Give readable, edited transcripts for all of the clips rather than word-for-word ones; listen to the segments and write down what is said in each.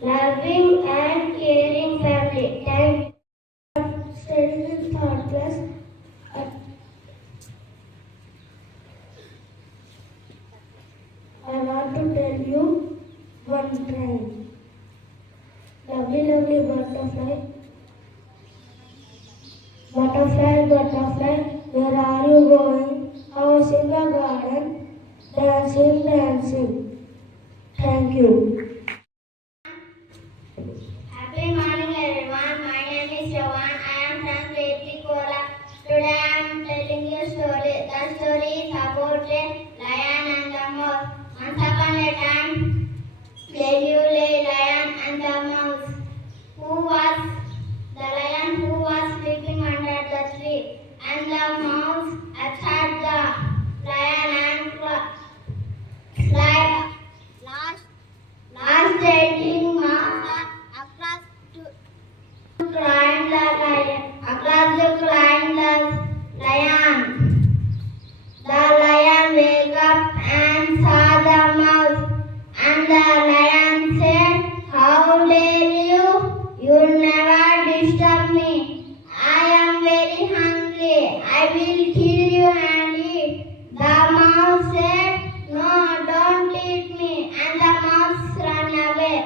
loving and caring family. Thank you. Studying in third class. I want to tell you one time. Lovely, lovely butterfly. Butterfly, butterfly, where are you going? I was in the garden, dancing, dancing. Thank you. Happy morning everyone. My name is Jawan. I am from Kola. Today I am telling you a story. The story is about a lion and the mouse. Once upon a time, there lived a lion and the mouse. Who was the lion who was sleeping under the tree, and the mouse attacked the lion and slide last 18 months across to climb the lion. Across to climb the lion. The lion woke up and saw the mouse, and the lion said, "How dare you? You never disturb me. I am very hungry. I will kill you and eat." The mouse said, "No, don't eat me." And the mouse ran away.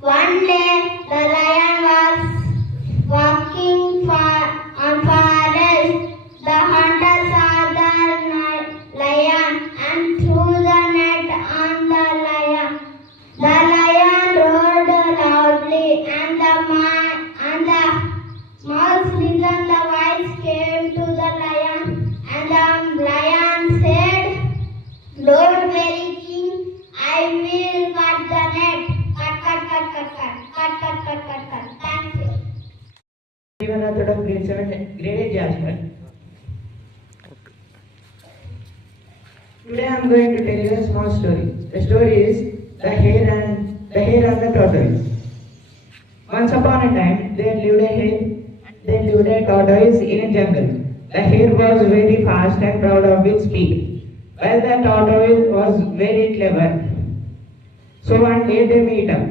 One day, the lion was walking on forest. The hunter saw the lion and threw the net on the lion. The lion roared loudly, and the mouse listened. The voice came to the lion, and the lion said, "Don't worry, king. I will cut the net. Cut. Thank you." Even a third of grade 7, grade 8 Jasmine. Today I am going to tell you a small story. The story is the hare and the tortoise. Once upon a time, there lived a tortoise in a jungle. The hare was very fast and proud of its speed, while the tortoise was very clever. So one day they meet up.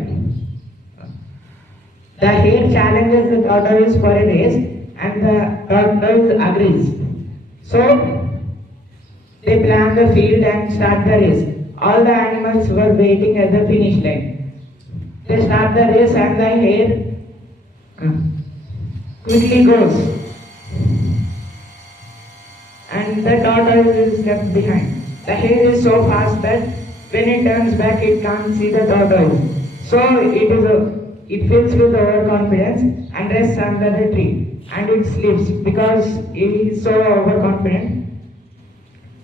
The hare challenges the tortoise for a race, and the tortoise agrees. So they plan the field and start the race. All the animals were waiting at the finish line. They start the race, and the hare quickly goes, and the tortoise is left behind. The hare is so fast that when it turns back, it can't see the tortoise. So it feels with overconfidence and rests under the tree, and it sleeps because it is so overconfident,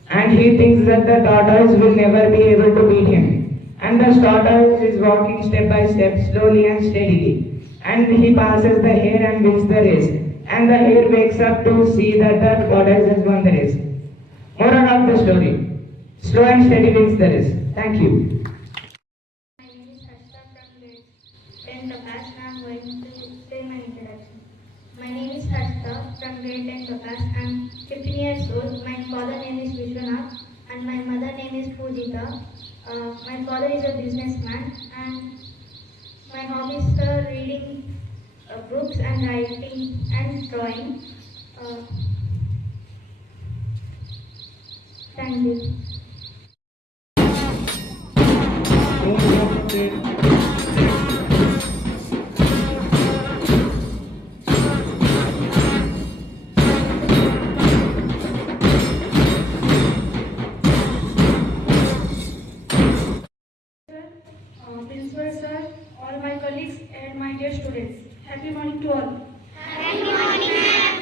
and he thinks that the tortoise will never be able to beat him. And the tortoise is walking step by step, slowly and steadily, and he passes the hare and wins the race. And the hare wakes up to see that the tortoise has won the race. Moral of the story: slow and steady wins the race. Thank you. My name is Harshita from grade 10 class. I am going to say my introduction. My name is Harshita from grade 10 class. I am 15 years old. My father name is Vishwanath and my mother name is Pujita. My father is a businessman, and my hobbies are reading books and writing and drawing. Thank you. Principal sir, all my colleagues and my dear students. Happy morning to all. Happy morning, ma'am.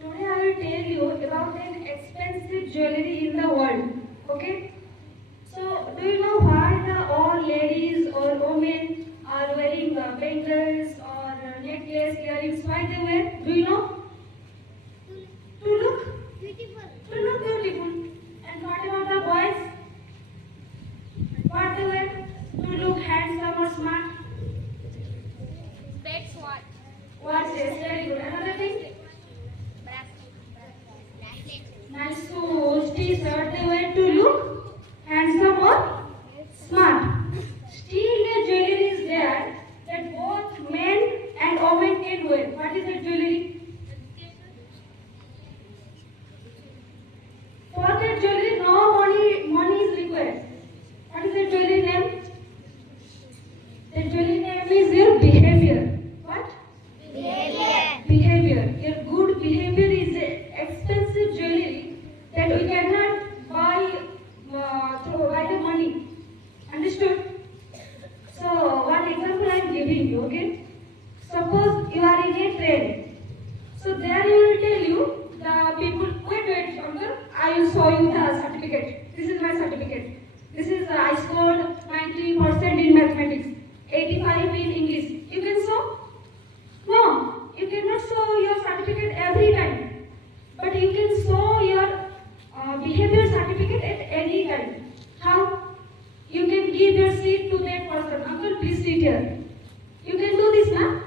Today I will tell you about an expensive jewelry in the world. Okay? So, do you know why all ladies or women are wearing bangles or necklace, earrings? Why they wear? Do you know? To look Beautiful. to look beautiful. And what about the boys? What they wear? To look handsome or smart. That's what. What's here. You can do this, na?